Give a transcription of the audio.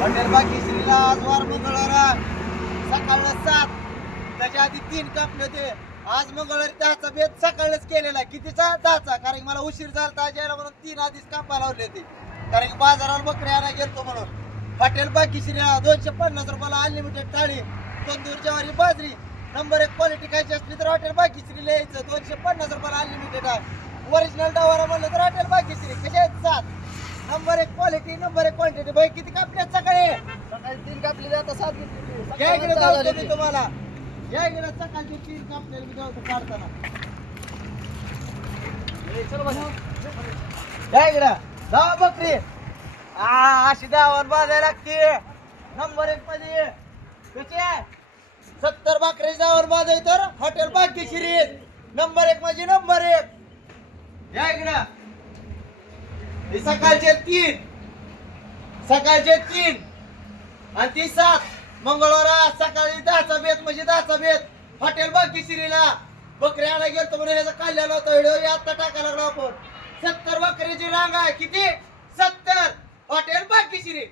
Hotel भाग्यश्रीला आज वार मंगळवार सकाळला 7, त्याच्या आधी 3 कापले होते. आज मंगळवारी 10चा बेत सकाळच केलेला. कितीचा? 10चा. कारण मला उशीर झाला आज यायला म्हणून 3 आधीच कापायला लावले होते. कारण की बाजाराला बकरी आणायला गेलतो म्हणून. हॉटेल भाग्यश्रीला 250 रुपयाला अनलिमिटेड थाळी, तंदूर, ज्वारी, बाजरी. नंबर 1 क्वालिटी खायची असली तर हॉटेल भाग्यश्रीला यायचं. 250 रुपयाला अनलिमिटेड आहे. ओरिजिनल डवारा म्हणलं तर हॉटेल भाग्यश्री. कशा आहेत? 7. Number 1 quality, number 1 quantity. भाई किती कापल्यात सकाळी? सकाळी 3 कापली आता 7 घेतली. या इकडे जाऊ मी तुम्हाला. या इकडे सकाळची 3 कापलेली मी जाऊ काढताना. या इकडे जावा बकरी. अशी दावण बाजायला लागते. नंबर 1 मध्ये कसे 70 बकरी दावण बाजाय तर हॉटेल भाग्यश्री. नंबर 1 म्हणजे नंबर 1. या इकडे हे सकाळचे 3, सकाळचे 3 आणि ती 7. मंगळवार सकाळी 10चा बेत म्हणजे 10चा बेत हॉटेल भाग्यश्रीला. बकरी आणायला गेलतो म्हणून याचा काढलेला होता व्हिडिओ. आता टाकायला लागलो आपण. 70 बकरीची रांग आहे. किती? 70. हॉटेल भाग्यश्री.